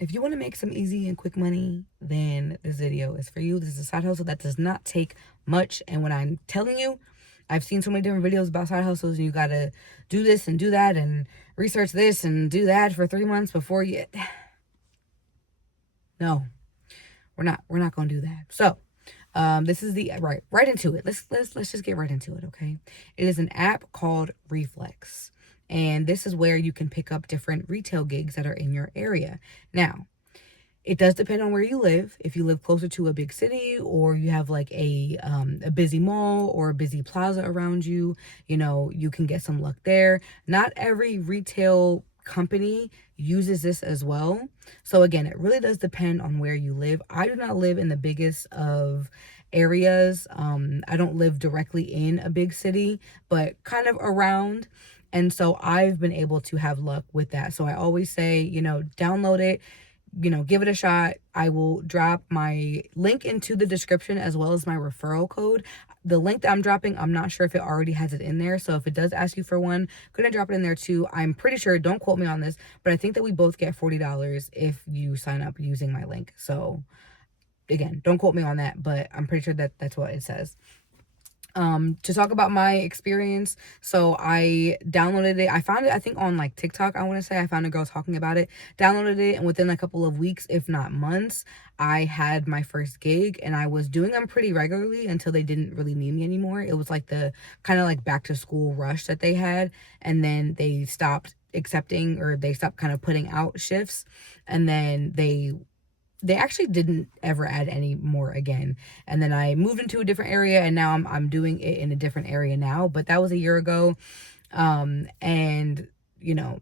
if you want to make some easy and quick money, then this video is for you. This is a side hustle that does not take much. And when I'm telling you, I've seen so many different videos about side hustles, and you got to do this and do that and research this and do that for 3 months before you... No, we're not going to do that. So, this is the right into it. Let's just get right into it, okay? It is an app called Reflex. And this is where you can pick up different retail gigs that are in your area. Now, it does depend on where you live. If you live closer to a big city, or you have like a busy mall or a busy plaza around you, you know, you can get some luck there. Not every retail company uses this as well. So again, it really does depend on where you live. I do not live in the biggest of areas. I don't live directly in a big city, but kind of around. And so I've been able to have luck with that. So I always say, you know, download it, you know, give it a shot. I will drop my link into the description as well as my referral code. The link that I'm dropping, I'm not sure if it already has it in there. So if it does ask you for one, I'm going to drop it in there too. I'm pretty sure, don't quote me on this, but I think that we both get $40 if you sign up using my link. So again, don't quote me on that, but I'm pretty sure that that's what it says. To talk about my experience, so I downloaded it. I found it, I think, on like TikTok. I want to say I found a girl talking about it, downloaded it, and within a couple of weeks, if not months, I had my first gig, and I was doing them pretty regularly until they didn't really need me anymore. It was like the kind of like back to school rush that they had, and then they stopped accepting, or they stopped kind of putting out shifts, and then they actually didn't ever add any more again. And then I moved into a different area, and now I'm doing it in a different area now, but that was a year ago. And you know,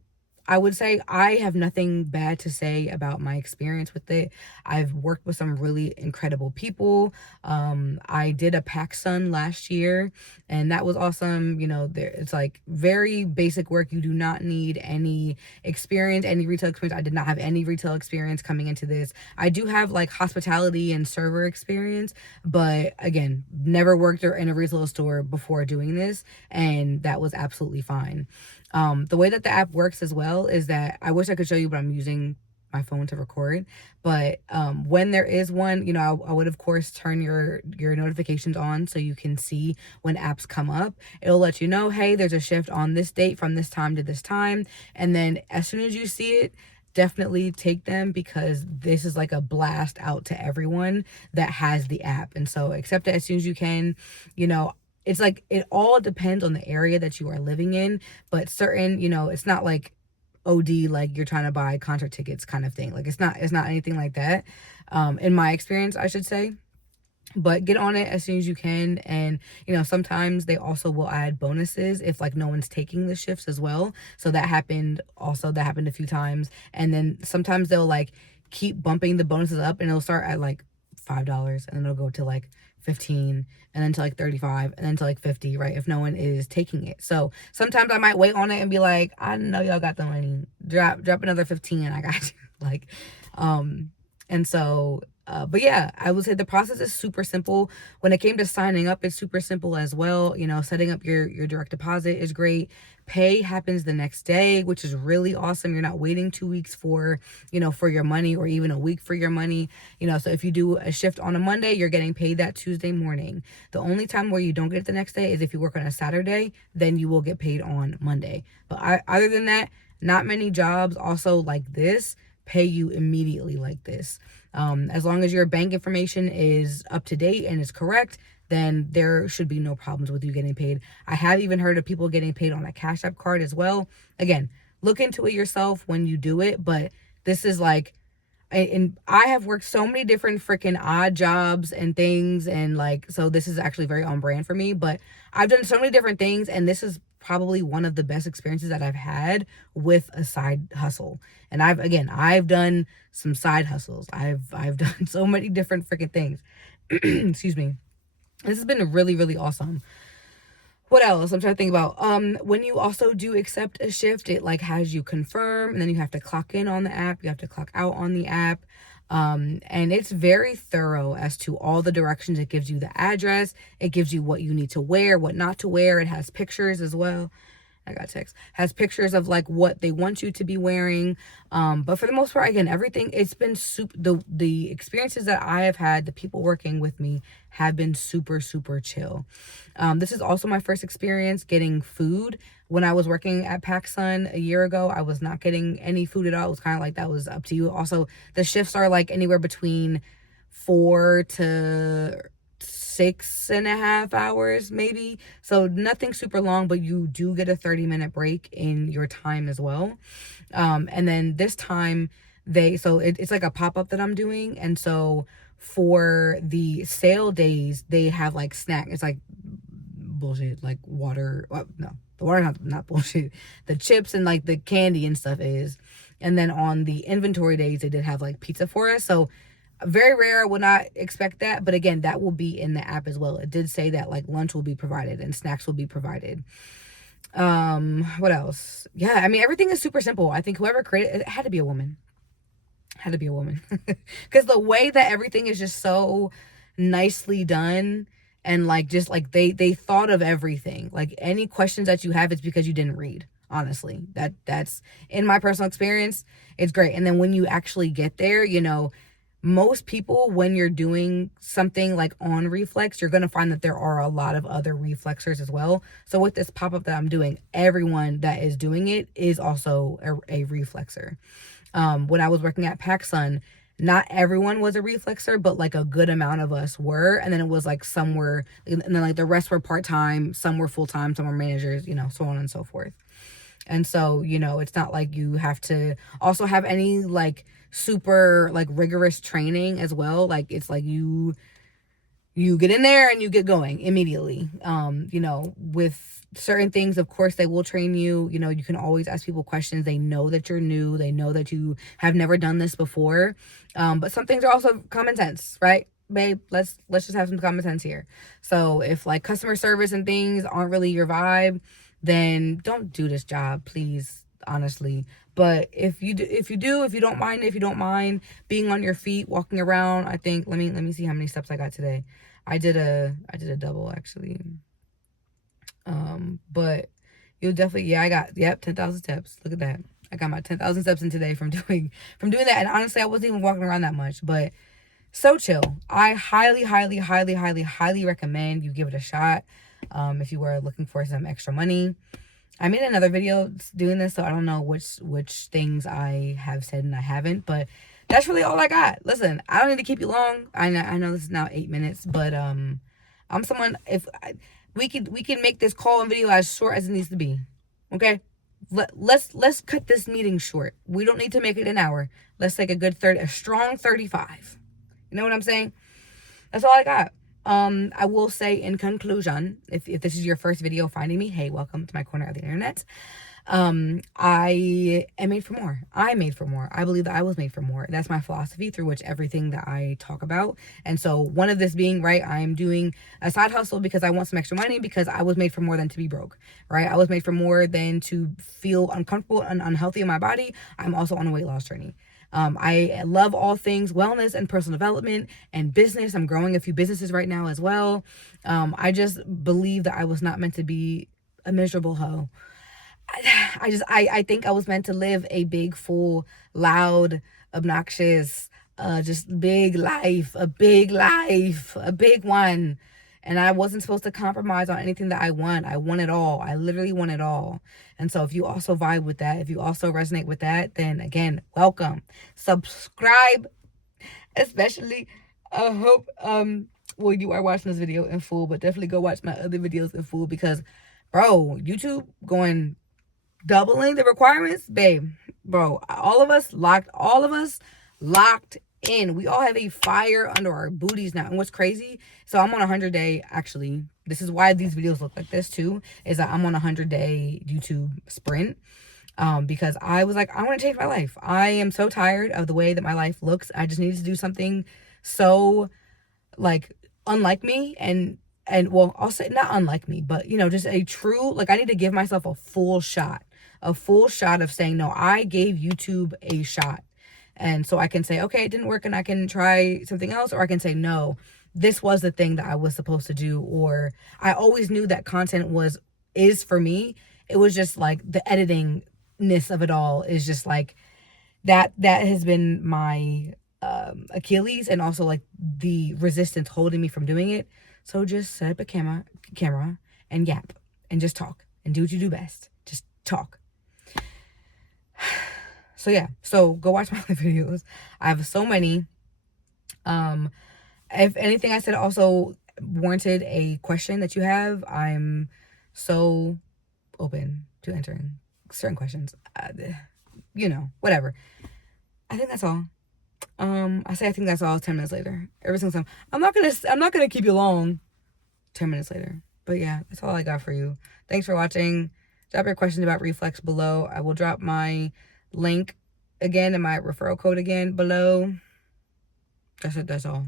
I would say I have nothing bad to say about my experience with it. I've worked with some really incredible people. I did a PacSun last year, and that was awesome. You know, it's like very basic work. You do not need any experience, any retail experience. I did not have any retail experience coming into this. I do have like hospitality and server experience, but again, never worked in a retail store before doing this, and that was absolutely fine. The way that the app works as well is that, I wish I could show you, but I'm using my phone to record. But when there is one, you know, I would of course turn your notifications on so you can see when apps come up. It'll let you know, hey, there's a shift on this date from this time to this time. And then as soon as you see it, definitely take them, because this is like a blast out to everyone that has the app. And so accept it as soon as you can. You know, it's like, it all depends on the area that you are living in, but certain, you know, it's not like OD, like you're trying to buy concert tickets kind of thing. Like it's not anything like that. In my experience, I should say. But get on it as soon as you can. And you know, sometimes they also will add bonuses if like no one's taking the shifts as well. So that happened a few times. And then sometimes they'll like keep bumping the bonuses up, and it'll start at like $5, and then it'll go to like 15, and then to like 35, and then to like 50, right, if no one is taking it. So sometimes I might wait on it and be like, I know y'all got the money, drop another 15, I got you. Like, and so but yeah, I would say the process is super simple. When it came to signing up, it's super simple as well. You know, setting up your direct deposit is great. Pay happens the next day, which is really awesome. You're not waiting 2 weeks for, you know, for your money, or even a week for your money. You know, so if you do a shift on a Monday, you're getting paid that Tuesday morning. The only time where you don't get it the next day is if you work on a Saturday, then you will get paid on Monday. But other than that, not many jobs also like this pay you immediately like this. As long as your bank information is up to date and is correct, then there should be no problems with you getting paid. I have even heard of people getting paid on a Cash App card as well. Again, look into it yourself when you do it, but this is like, and I have worked so many different freaking odd jobs and things, and like, so this is actually very on brand for me. But I've done so many different things, and this is probably one of the best experiences that I've had with a side hustle. And I've done some side hustles. I've done so many different freaking things. Excuse me. This has been really, really awesome. What else? I'm trying to think about. When you also do accept a shift, it like has you confirm, and then you have to clock in on the app. You have to clock out on the app. And it's very thorough as to all the directions. It gives you the address. It gives you what you need to wear, what not to wear. It has pictures as well. I got text. Has pictures of like what they want you to be wearing. But for the most part, again, everything, it's been super, the experiences that I have had, the people working with me have been super, super chill. This is also my first experience getting food. When I was working at PacSun a year ago, I was not getting any food at all. It was kind of like, that was up to you. Also, the shifts are like anywhere between 4 to 6.5 hours maybe, so nothing super long, but you do get a 30-minute break in your time as well. And then this time it's like a pop-up that I'm doing, and so for the sale days they have like snack, it's like bullshit, like water, well, no, the water not bullshit, the chips and like the candy and stuff is. And then on the inventory days they did have like pizza for us, so very rare, I would not expect that, but again, that will be in the app as well. It did say that like lunch will be provided and snacks will be provided. What else? Yeah, I mean, everything is super simple. I think whoever created it had to be a woman. Had to be a woman. Because the way that everything is just so nicely done, and like just like they thought of everything. Like any questions that you have, it's because you didn't read. Honestly, that's in my personal experience, it's great. And then when you actually get there, you know, most people, when you're doing something like on Reflex, you're going to find that there are a lot of other reflexers as well. So with this pop-up that I'm doing, everyone that is doing it is also a reflexer. When I was working at PacSun, not everyone was a reflexer, but like a good amount of us were. And then it was like some were, and then like the rest were part-time, some were full-time, some were managers, you know, so on and so forth. And so, you know, it's not like you have to also have any like super like rigorous training as well. Like it's like you get in there and you get going immediately. You know, with certain things, of course, they will train you. You know, you can always ask people questions. They know that you're new. They know that you have never done this before. But some things are also common sense, right? Babe, let's just have some common sense here. So if like customer service and things aren't really your vibe, then don't do this job, please, honestly. But if you don't mind being on your feet, walking around, I think, let me see how many steps I got today. I did a double actually. But you'll definitely, yeah, I got, 10,000 steps. Look at that. I got my 10,000 steps in today from doing that. And honestly, I wasn't even walking around that much, but so chill. I highly, highly, highly, highly, highly recommend you give it a shot. If you were looking for some extra money. I made another video doing this, so I don't know which things I have said and I haven't, but that's really all I got. Listen, I don't need to keep you long. I know this is now 8 minutes, but I'm someone, we can make this call and video as short as it needs to be. Okay? Let's cut this meeting short. We don't need to make it an hour. Let's take a strong 35. You know what I'm saying? That's all I got. I will say in conclusion, if this is your first video finding me, hey, welcome to my corner of the internet. I am made for more. I'm made for more. I believe that I was made for more. That's my philosophy through which everything that I talk about. And so one of this being, right, I'm doing a side hustle because I want some extra money, because I was made for more than to be broke, right? I was made for more than to feel uncomfortable and unhealthy in my body. I'm also on a weight loss journey. I love all things wellness and personal development and business. I'm growing a few businesses right now as well. I just believe that I was not meant to be a miserable hoe. I think I was meant to live a big, full, loud, obnoxious, just big life, a big one. And I wasn't supposed to compromise on anything that I want. I want it all. I literally want it all. And so if you also vibe with that, if you also resonate with that, then again, welcome. Subscribe, especially, I hope, well, you are watching this video in full, but definitely go watch my other videos in full, because, bro, YouTube doubling the requirements, babe, bro, all of us locked in. We all have a fire under our booties now. And what's crazy, so I'm on a 100-day, actually, this is why these videos look like this too, is that I'm on a 100-day YouTube sprint, because I was like, I want to change my life. I am so tired of the way that my life looks. I just needed to do something so like unlike me, and well, I'll say not unlike me, but you know, just a true, like, I need to give myself a full shot of saying, no, I gave YouTube a shot. And so I can say, okay, it didn't work and I can try something else. Or I can say, no, this was the thing that I was supposed to do. Or I always knew that content is for me. It was just like the editingness of it all is just like that has been my Achilles, and also like the resistance holding me from doing it. So just set up a camera and yap and just talk and do what you do best. Just talk. So yeah, so go watch my other videos. I have so many. If anything I said also warranted a question that you have, I'm so open to answering certain questions. Whatever. I think that's all. I think that's all 10 minutes later. Every single time. I'm not gonna keep you long 10 minutes later. But yeah, that's all I got for you. Thanks for watching. Drop your questions about Reflex below. I will drop my link again and my referral code again below. That's it. That's all.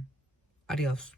Adios.